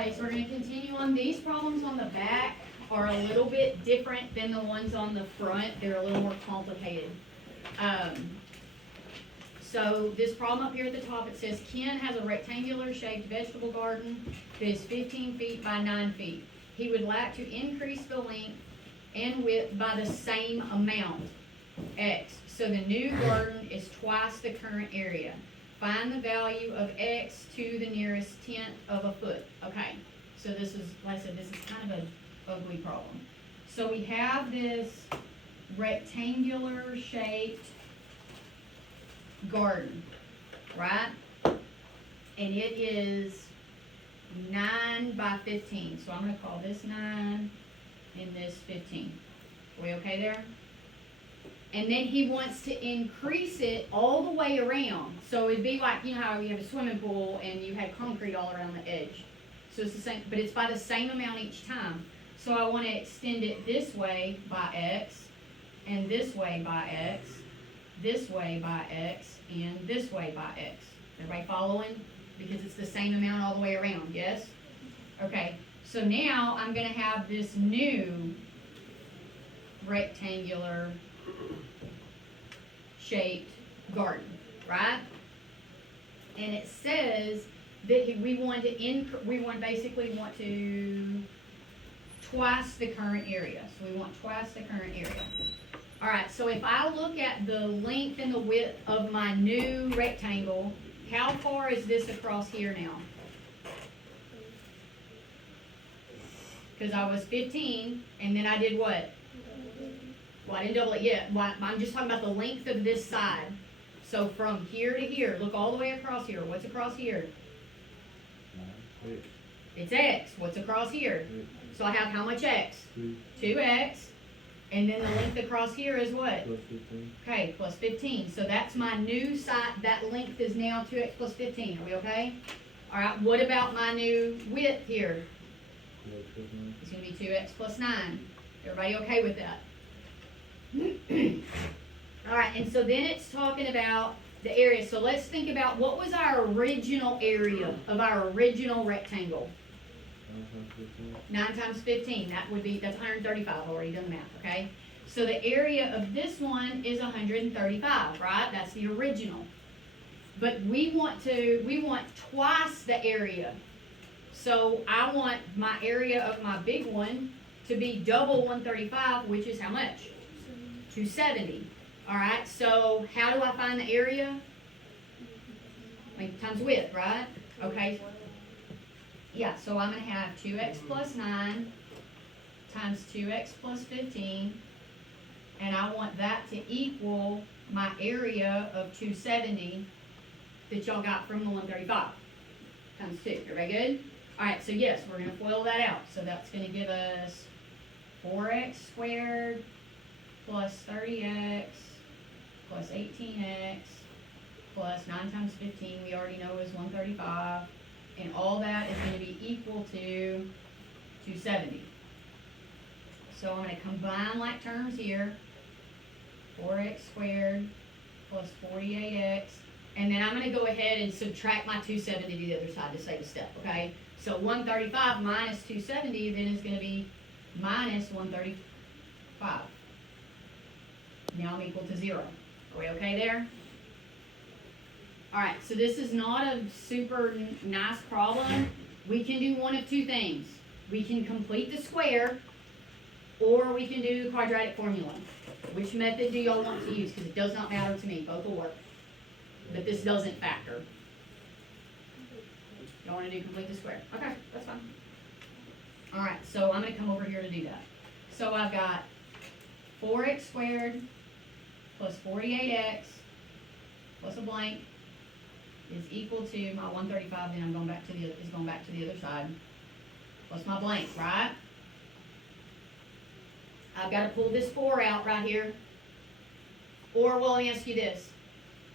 Okay, so we're going to continue on. These problems on the back are a little bit different than the ones on the front. They're a little more complicated. So this problem up here at the top, it says Ken has a rectangular shaped vegetable garden that is 15 feet by 9 feet. He would like to increase the length and width by the same amount, X. So the new garden is twice the current area. Find the value of X to the nearest tenth of a foot. Okay, so this is, like I said, this is kind of an ugly problem. So we have this rectangular shaped garden, right? And it is 9 by 15. So I'm going to call this 9 and this 15. Are we okay there? And then he wants to increase it all the way around. So it'd be like, you know how you have a swimming pool and you had concrete all around the edge. So it's the same, but it's by the same amount each time. So I want to extend it this way by X, and this way by X, this way by X, and this way by X. Everybody following? Because it's the same amount all the way around, yes? Okay, so now I'm going to have this new rectangular shaped garden, right? And it says that we want basically want to twice the current area. So we want twice the current area. All right, so if I look at the length and the width of my new rectangle, how far is this across here now? Because I was 15, and then I did what? Well, I didn't double it yet. Well, I'm just talking about the length of this side. So from here to here, look all the way across here. What's across here? It's X. What's across here? So I have how much X? 2X. And then the length across here is what? Plus 15. Okay, plus 15. So that's my new side. That length is now 2X plus 15. Are we okay? All right, what about my new width here? It's going to be 2X plus 9. Everybody okay with that? All right, and so then it's talking about the area. So let's think about what was our original area of our original rectangle. 9 times 15. That's 135. Already done the math, okay? So the area of this one is 135, right? That's the original. But we want twice the area. So I want my area of my big one to be double 135, which is how much? 270. All right, so how do I find the area? Like times width, right? Okay. Yeah, so I'm going to have 2X plus 9 times 2X plus 15, and I want that to equal my area of 270 that y'all got from the 135 times 2. Everybody good? All right, so yes, we're going to FOIL that out. So that's going to give us 4X squared plus 30X plus 18X plus 9 times 15, we already know is 135. And all that is going to be equal to 270. So I'm going to combine like terms here. 4x squared plus 48x. And then I'm going to go ahead and subtract my 270 to the other side to save a step, okay? So 135 minus 270 then is going to be minus 135. Now I'm equal to 0. Are we okay there? All right, so this is not a super nice problem. We can do one of two things. We can complete the square, or we can do the quadratic formula. Which method do y'all want to use? Because it does not matter to me. Both will work. But this doesn't factor. Y'all want to do complete the square? Okay, that's fine. All right, so I'm going to come over here to do that. So I've got 4x squared plus 48x plus a blank is equal to my 135, then I'm going back to the other side, plus my blank, right? I've got to pull this 4 out right here. Or, well, let me ask you this.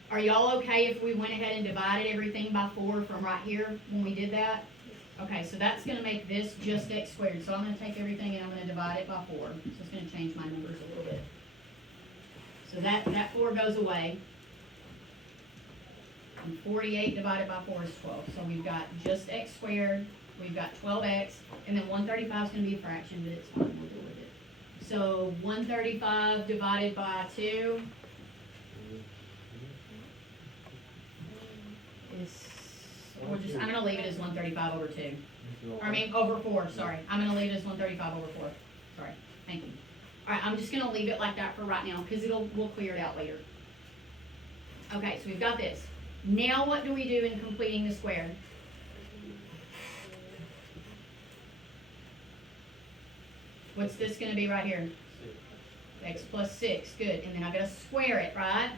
Are y'all okay if we went ahead and divided everything by 4 from right here when we did that? Okay, so that's going to make this just x squared. So I'm going to take everything and I'm going to divide it by 4. So it's going to change my numbers a little bit. So that 4 goes away. And 48 divided by 4 is 12. So we've got just x squared we've got 12x, and then 135 is going to be a fraction, but it's fine, we'll deal with it. So 135 divided by 2 is, I'm going to leave it as 135 over 2. Or I mean, over 4, sorry. I'm going to leave it as 135 over 4. Sorry, thank you. All right, I'm just going to leave it like that for right now, because we'll clear it out later. Okay, so we've got this. Now what do we do in completing the square? What's this going to be right here? 6. X plus 6, good. And then I've got to square it, right?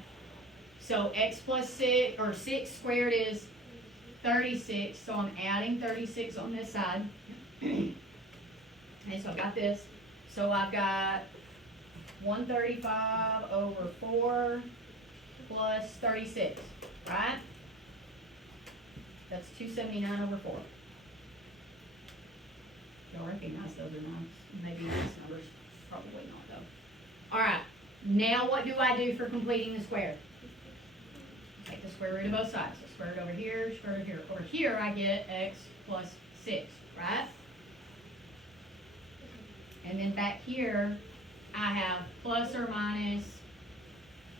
So x plus 6, or 6 squared is 36, so I'm adding 36 on this side. And so I've got this. So I've got 135 over 4 plus 36, right? That's 279 over 4. You'll recognize those or not. Maybe these numbers, probably not though. All right, now what do I do for completing the square? Take the square root of both sides. So square root over here, square root here. Over here I get x plus 6, right? And then back here, I have plus or minus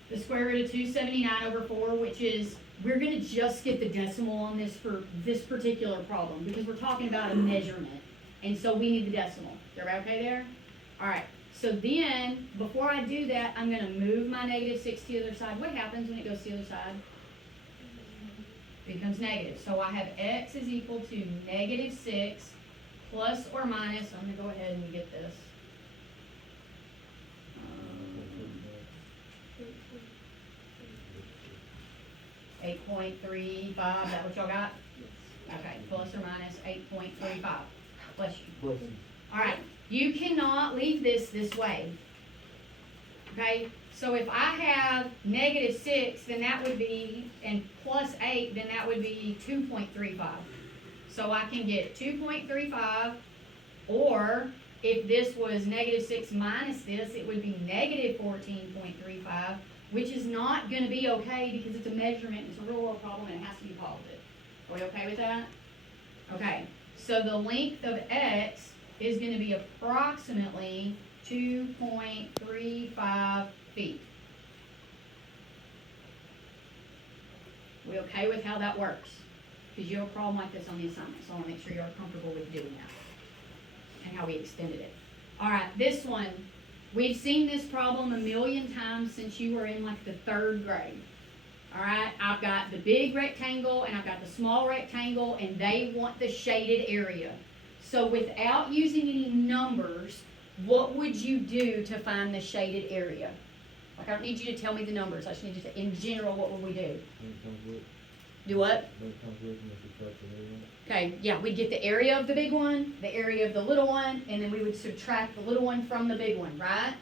the square root of 279 over 4, which is, we're going to just get the decimal on this for this particular problem because we're talking about a measurement. And so we need the decimal. Is everybody okay there? All right. So then, before I do that, I'm going to move my negative 6 to the other side. What happens when it goes to the other side? It becomes negative. So I have x is equal to negative 6 plus or minus, I'm going to go ahead and get this. 8.35, is that what y'all got? Okay, plus or minus 8.35. Bless you. All right, you cannot leave this way. Okay, so if I have negative 6, then that would be, and plus 8, then that would be 2.35. So I can get 2.35, or if this was negative 6 minus this, it would be negative 14.35, which is not going to be okay because it's a measurement, it's a real world problem, and it has to be positive. Are we okay with that? Okay, so the length of x is going to be approximately 2.35 feet. We okay with how that works? Because you have a problem like this on the assignment, so I want to make sure you're comfortable with doing that and how we extended it. All right, this one, we've seen this problem a million times since you were in like the 3rd grade. All right, I've got the big rectangle and I've got the small rectangle, and they want the shaded area. So without using any numbers, what would you do to find the shaded area? Like, I don't need you to tell me the numbers. I just need you to, in general, what would we do? Do what? Okay, yeah, we'd get the area of the big one, the area of the little one, and then we would subtract the little one from the big one, right?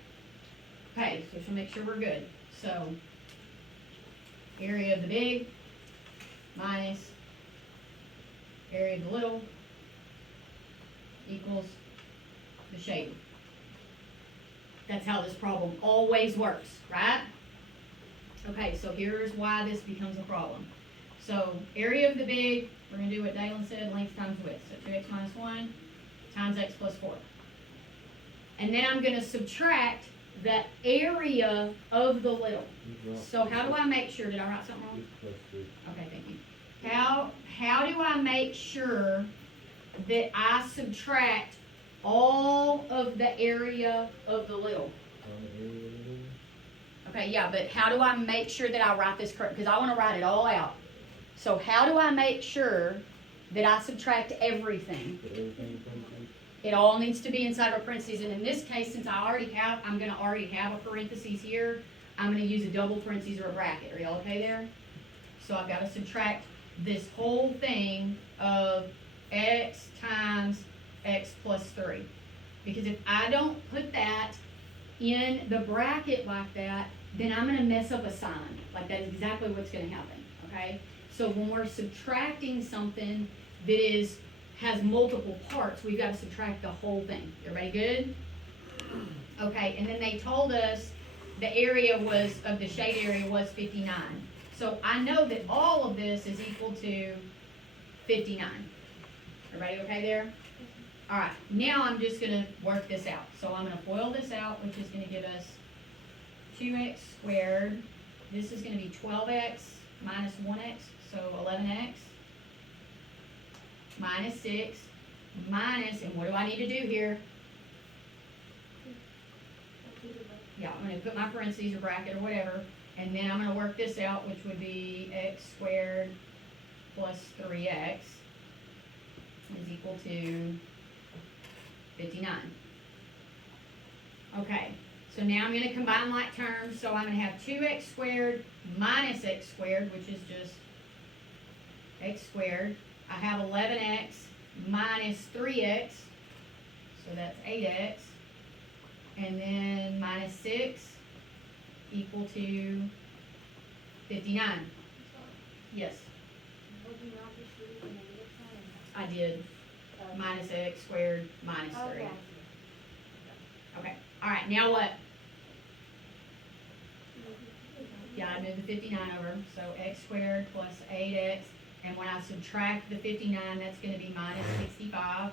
Okay, so just to make sure we're good. So, area of the big minus area of the little equals the shade. That's how this problem always works, right? Okay, so here's why this becomes a problem. So area of the big, we're going to do what Dalen said, length times width. So 2x minus 1 times x plus 4. And then I'm going to subtract the area of the little. So how do I make sure, did I write something wrong? Okay, thank you. How do I make sure that I subtract all of the area of the little? Okay, yeah, but how do I make sure that I write this correct? Because I want to write it all out. So how do I make sure that I subtract everything? It all needs to be inside of a parentheses. And in this case, since I'm going to already have a parentheses here, I'm going to use a double parentheses or a bracket. Are y'all okay there? So I've got to subtract this whole thing of x times x plus 3. Because if I don't put that in the bracket like that, then I'm going to mess up a sign. Like, that is exactly what's going to happen. Okay? So when we're subtracting something that has multiple parts, we've got to subtract the whole thing. Everybody good? Okay, and then they told us the area of the shade area was 59. So I know that all of this is equal to 59. Everybody okay there? Alright, now I'm just gonna work this out. So I'm gonna FOIL this out, which is gonna give us 2x squared. This is gonna be 12x minus 1x, so 11x, minus 6, minus, and what do I need to do here? Yeah, I'm going to put my parentheses or bracket or whatever, and then I'm going to work this out, which would be x squared plus 3x is equal to 59. Okay, so now I'm going to combine like terms, so I'm going to have 2x squared minus x squared, which is just x squared. I have 11x minus 3x, so that's 8x. And then minus 6 equal to 59. Yes. I did. Minus x squared minus 3. Okay. All right. Now what? Yeah, I moved the 59 over. So x squared plus 8x. And when I subtract the 59, that's going to be minus 65.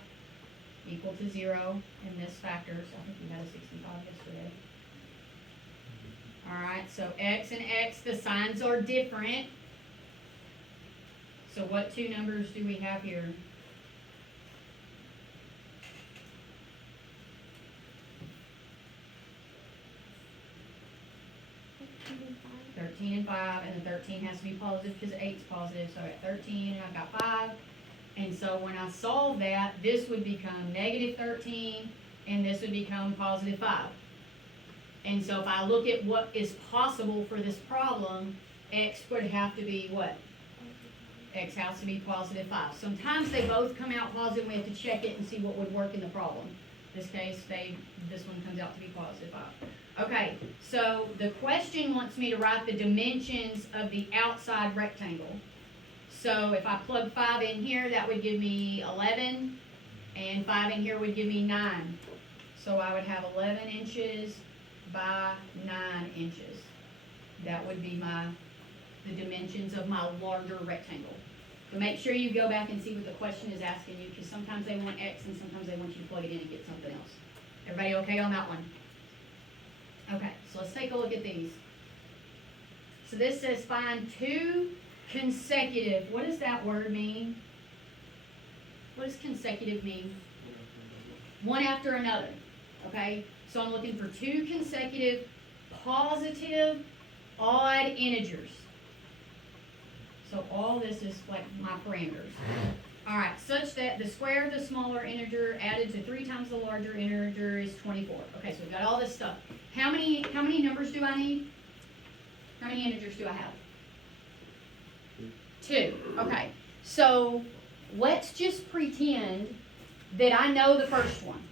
Equal to 0, and this factors. I think we had a 65 yesterday. Alright, so x and x, the signs are different. So what two numbers do we have here? 13 and 5, and the 13 has to be positive because 8's positive. So at 13, I've got 5. And so when I solve that, this would become negative 13, and this would become positive 5. And so if I look at what is possible for this problem, x would have to be what? X has to be positive 5. Sometimes they both come out positive, and we have to check it and see what would work in the problem. In this case, this one comes out to be positive 5. Okay, so the question wants me to write the dimensions of the outside rectangle. So if I plug 5 in here, that would give me 11, and 5 in here would give me 9. So I would have 11 inches by 9 inches. That would be the dimensions of my larger rectangle. So make sure you go back and see what the question is asking you, because sometimes they want X and sometimes they want you to plug it in and get something else. Everybody okay on that one? Okay, so let's take a look at these. So this says find two consecutive. What does that word mean? What does consecutive mean? One after another. Okay? So I'm looking for two consecutive positive odd integers. So all this is like my parameters. Alright, such that the square of the smaller integer added to 3 times the larger integer is 24. Okay, so we've got all this stuff. How many numbers do I need? How many integers do I have? 2. Okay, so let's just pretend that I know the first one.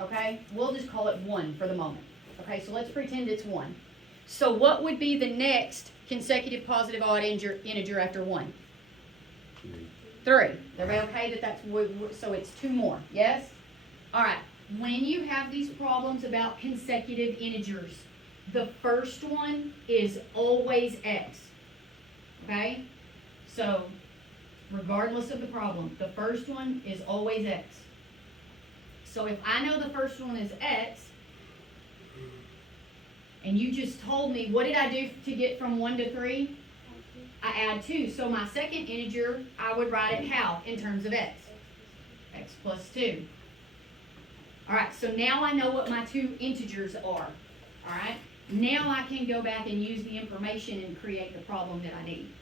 Okay, we'll just call it 1 for the moment. Okay, so let's pretend it's 1. So what would be the next consecutive positive odd integer after 1? 3. Everybody okay that's so it's 2 more, yes? All right, when you have these problems about consecutive integers, the first one is always x, okay? So, regardless of the problem, the first one is always x. So if I know the first one is x, and you just told me, what did I do to get from 1 to 3? I add 2. So my second integer, I would write it how in terms of x? X plus 2. Alright, so now I know what my two integers are. Alright, now I can go back and use the information and create the problem that I need.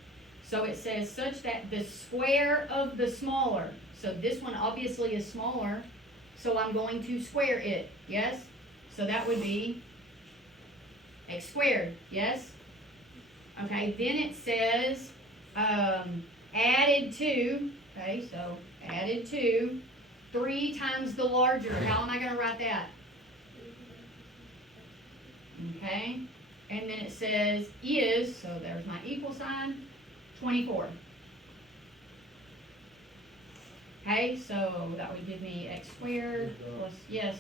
So it says such that the square of the smaller, so this one obviously is smaller, so I'm going to square it, yes? So that would be x squared, yes? Okay, then it says added to, okay, so added to 3 times the larger. How am I going to write that? Okay, and then it says is, so there's my equal sign, 24. Okay, so that would give me x squared plus, yes?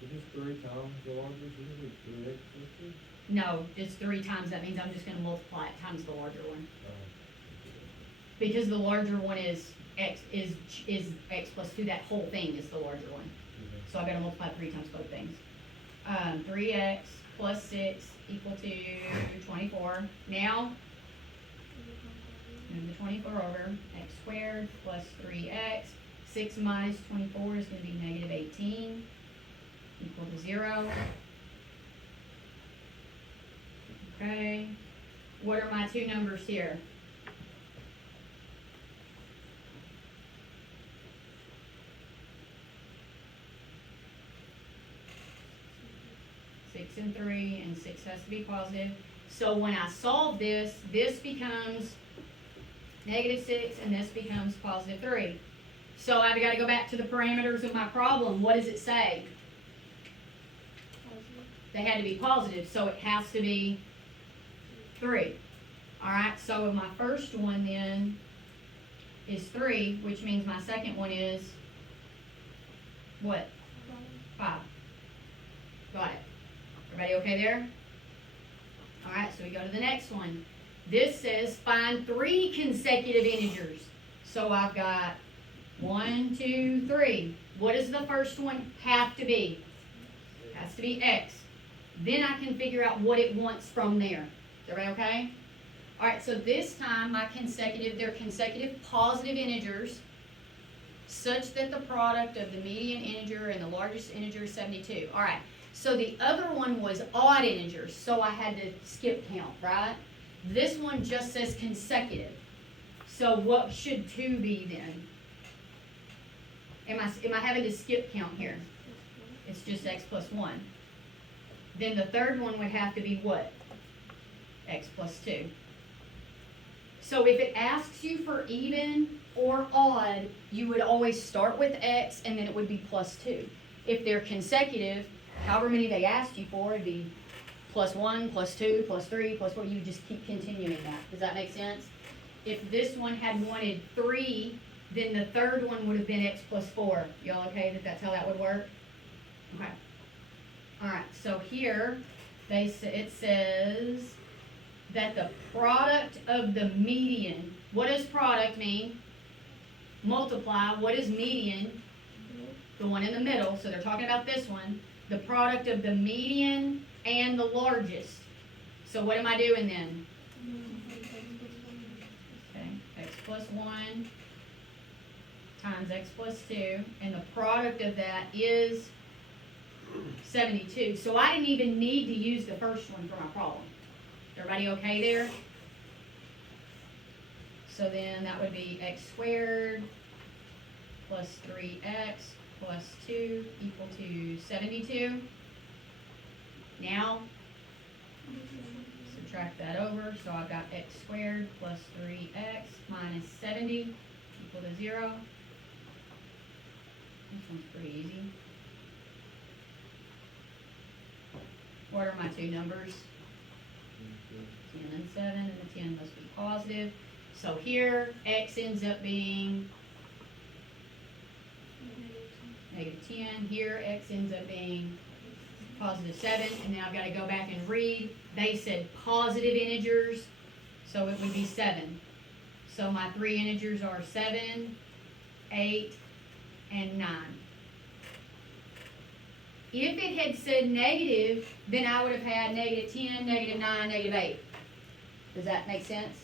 Is this 3 times the larger? Isn't it 3x plus 2? No, it's 3 times. That means I'm just going to multiply it times the larger one. Because the larger one is x is x plus 2, that whole thing is the larger one. So I gotta multiply 3 times both things. 3x plus 6 equal to 24. Now, move the 24 over, x squared plus 3x. 6 minus 24 is gonna be negative 18, equal to 0. Okay, what are my two numbers here? Six and 3, and 6 has to be positive. So when I solve this, this becomes negative 6, and this becomes positive 3. So I've got to go back to the parameters of my problem. What does it say? They had to be positive, so it has to be 3. Alright, so my first one then is 3, which means my second one is what? 5. Got it. Everybody okay there? Alright, so we go to the next one. This says find 3 consecutive integers. So I've got 1, 2, 3. What does the first one have to be? It has to be x. Then I can figure out what it wants from there. Is everybody okay? Alright, so this time they're consecutive positive integers such that the product of the median integer and the largest integer is 72. Alright, so the other one was odd integers, so I had to skip count, right? This one just says consecutive. So what should 2 be then? Am I having to skip count here? It's just x plus 1. Then the third one would have to be what? X plus 2. So if it asks you for even or odd, you would always start with x and then it would be plus 2. If they're consecutive, however many they asked you for, it'd be plus 1, plus 2, plus 3, plus 4. You just keep continuing that. Does that make sense? If this one had wanted 3, then the third one would have been x plus 4. Y'all okay that's how that would work? Okay. Alright, so here it says that the product of the median, what does product mean? Multiply. What is median? The one in the middle, so they're talking about this one. The product of the median and the largest. So what am I doing then? Okay, x plus 1 times x plus 2, and the product of that is 72. So I didn't even need to use the first one for my problem. Everybody okay there? So then that would be x squared plus 3x plus 2 equal to 72. Now, subtract that over, so I've got x squared plus 3x minus 70 equal to 0. This one's pretty easy. What are my two numbers? 10 and 7, and the 10 must be positive. So here, x ends up being negative 10. Here, x ends up being positive 7. And then I've got to go back and read. They said positive integers, so it would be 7. So my 3 integers are 7, 8, and 9. If it had said negative, then I would have had negative 10, negative 9, negative 8. Does that make sense?